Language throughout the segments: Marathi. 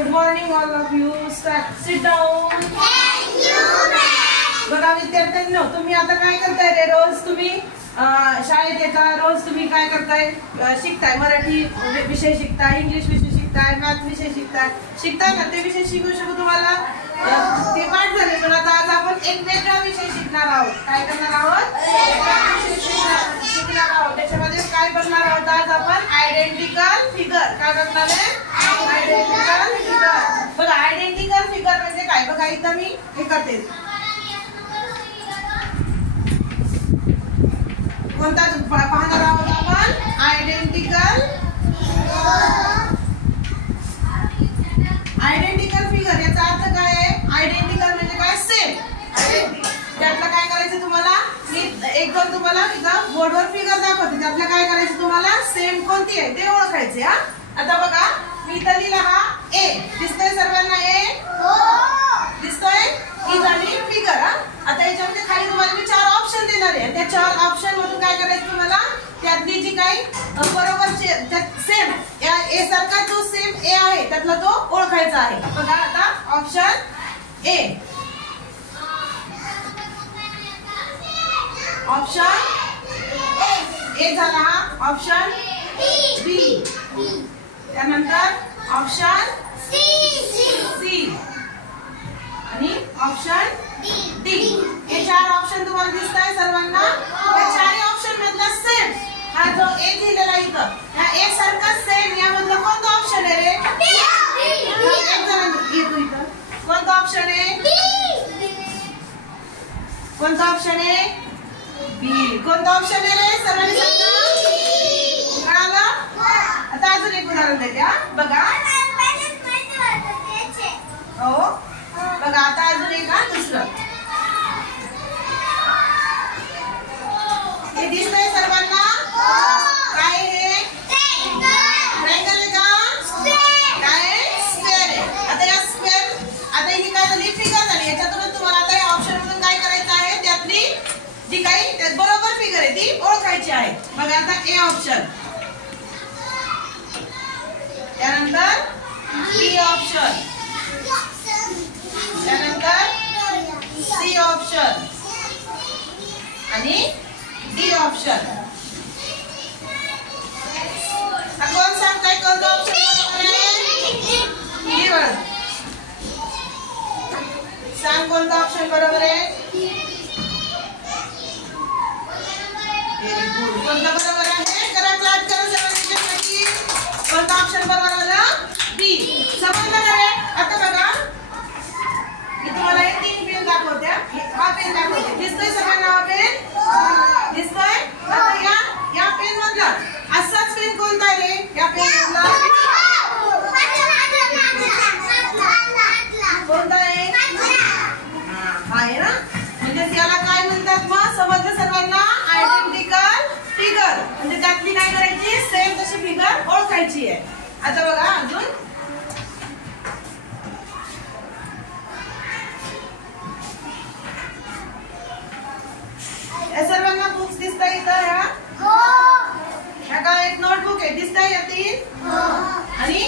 Good morning all of you. Sit down. Thank you, ma'am. बघा विद्यार्थ्यांनो, तुम्ही आता काय करताय रे? रोज तुम्ही शाळेत येता, रोज तुम्ही काय करताय? शिकताय, मराठी विषय शिकताय, इंग्लिश विषय शिकताय, मॅथ विषय शिकताय ना? ते विषय शिकू शकू तुम्हाला ते पाठ झाले, पण आता आज आपण एक वेगळा विषय शिकणार आहोत. काय करणार आहोत? शिकणार आहोत. त्याच्यामध्ये काय बघणार आहोत आज आपण? Identical figure. काय बघणार आहे? Identical figure. बघा आयडेंटिकल फिगर म्हणजे काय? बघा इथं मी हे करते. कोणता पाहणार आहोत आपण? Identical figure. याचा अर्थ काय आहे? आयडेंटिकल म्हणजे काय? सेम. त्यातलं काय करायचं तुम्हाला? मी एकदम तुम्हाला इथं बोर्डवर फिगर दाखवते. त्यातलं काय करायचं तुम्हाला? सेम कोणती आहे ते ओळखायचे. हा आता बघा मी इथं लिहिला हा ए. दिसतोय सर्वांना ए? दिसतोय? ही झाली फिगर. आता याच्यामध्ये खाली तुम्हाला मी 4 ऑप्शन देणार आहे. त्या 4 ऑप्शन मधून काय करायचं तुम्हाला? त्यातली जी काही बरोबर सेम या ए सारखा जो सेम ए आहे त्यातला तो ओळखायचा आहे. बघा आता ऑप्शन ए. ऑप्शन ए झाला हा. ऑप्शन बी. त्यानंतर ऑप्शन सी आणि ऑप्शन डी. हे 4 ऑप्शन तुम्हाला दिसत आहे सर्वांना. या 4 ऑप्शन मधला सेम हा जो ए दिलेला इथं, या ए सारखा सेम यामधला कोणता ऑप्शन आहे रे? एक जण येतो इथं. कोणता ऑप्शन आहे? कोणता ऑप्शन आहे? बी. कोणता ऑप्शन आहे रे? सर्वांनी सांगा. कळालं? आता अजून एक उदाहरण देते. बघा हो बघा आता अजून एक दुसरं. हे दिसतंय सर्वांना? काय हे? ट्रायंगल आहे का? काय? स्क्वेअर आहे. आता या स्क्वेअर आता ही काय झाली? फिगर झाली. याच्यातून तुम्हाला आता या ऑप्शन मधून काय करायचं आहे? त्यातली जी काही त्यात बरोबर फिगर आहे ती ओळखायची आहे. बघा आता ए ऑप्शन, त्यानंतर बी ऑप्शन, त्यानंतर सी ऑप्शन आणि डी ऑप्शन. कोण सांगताय कोणता ऑप्शन बरोबर आहे? सांग कोणता ऑप्शन बरोबर आहे? कोणता बरोबर आहे? करा क्लास करा सर्वांनी. कोणता ऑप्शन बरोबर आला? बी. समजलं का रे? आता बघा मी तुम्हाला एक 3 पेन दाखवते. हा पेन दाखवते. दिसतोय सगळ्यांना हा पेन? दिसतोय? आता या पेन मधला असाच पेन कोणता आहे रे? या पेन मधला कोणता आहे? हा आहे ना? म्हणजे याला काय म्हणतात मग? समजलं सर्वांना? Identical figure. म्हणजे त्यातली काय करायची? सेम तशी फिगर ओळखायची आहे. आता बघा अजून या सर्वांना बुक्स दिसताय इथं? ह्या काय एक नोटबुक आहे. दिसताय या 3? आणि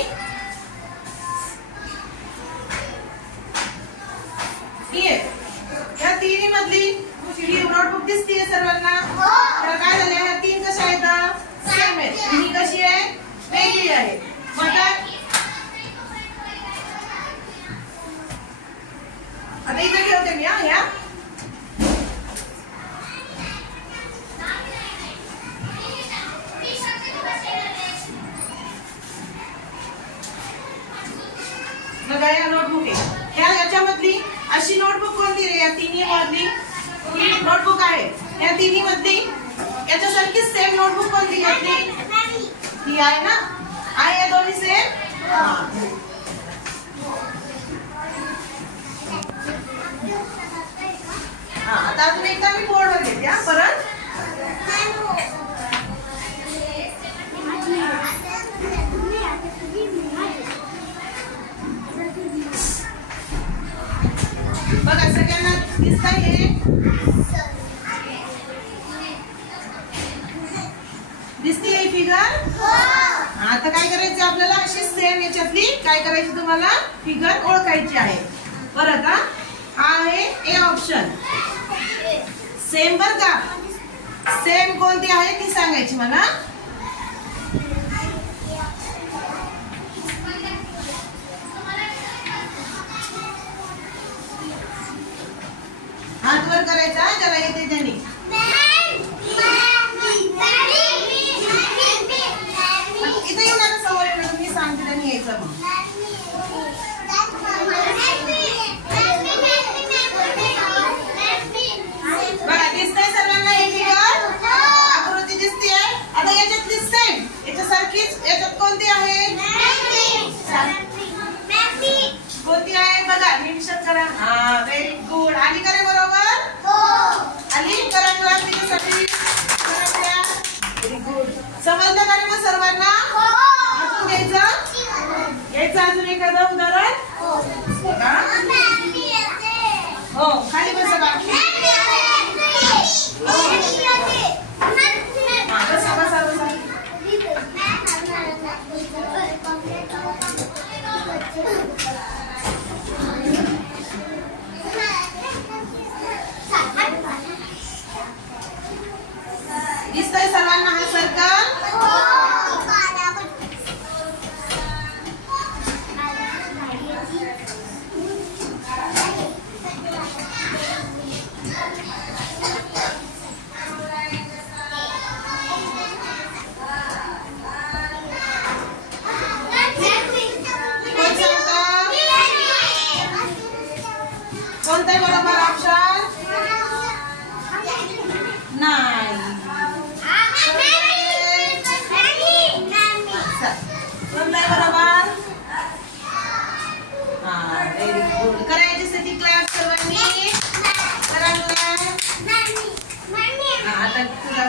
या 3 मधली नोटबुक दिसतीये सर्वांना? तर काय झालं? ह्या 3 कशा आहेत? सेम आहेत. ही कशी आहे? वेगळी आहे. मग आता इथे ठेवते मी. ह्या बघा या नोटबुक आहे. याच्यामधली अशी नोटबुक कोणती रे? या 3 मधली नोटबुक आहे. या 3 मधली याच्यासारखी सेम नोटबुक कोणती घेतली? ही आहे ना? आहे या दोन्ही सेम? आता अजून एकदा मी बोर्डवर घेते परत. बघा सगळ्यांना दिसतंय हे? दिसते ही फिगर? आता काय करायचं आपल्याला? अशी सेम याच्यातली काय करायची तुम्हाला फिगर ओळखायची आहे. बरं का? हा आहे ए ऑप्शन. सेम बर का? सेम कोणती आहे ती सांगायची मला. हात वर करायचा ज्याला येते त्याने. इथे येऊ नका समोर येऊ नका, मी सांगते त्यांनी यायचं मग. बघा दिसतंय सर्वांना ही फिगर? आकृती दिसते. आता याच्यातली सेम याच्यासारखीच याच्यात कोणती आहे? कोणती आहे बघा, निरीक्षण करा. हा व्हेरी गुड. आली का रे बरोबर? आली करा करा तिच्यासाठी. Very good. समजलं का रे मग सर्वांना? अजून घ्यायचं अजून एखादं उदाहरण. हो खाली बसा बाकी. बसा बसा बसा. दिसतंय सर्वांना हा सर्कल? कोणता बरोबर ऑप्शन? नाही. कोणता बरोबर? हा व्हेरी गुड. करा याच्यासाठी क्लास सर्वांनी. करा क्लास. आता तुला